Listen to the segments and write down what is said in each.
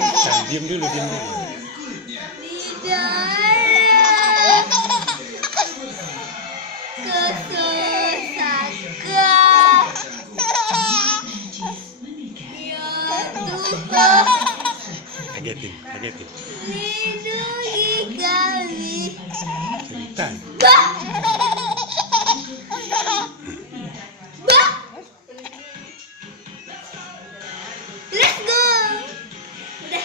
Jangan, diam dulu, diam dulu. Kagetin, kagetin. Lindungi kami. Cerita. Let's go. Udah.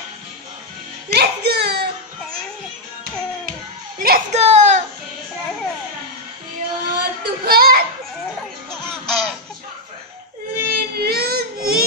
Let's go. Let's go. Ya Tuhan. Lindungi.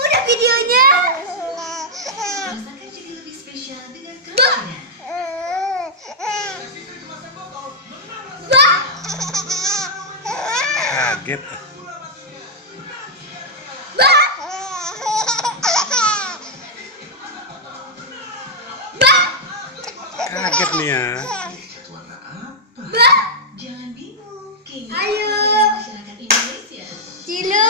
Udah videonya. Kaget. Kaget nih ya. Ayo. Cilu.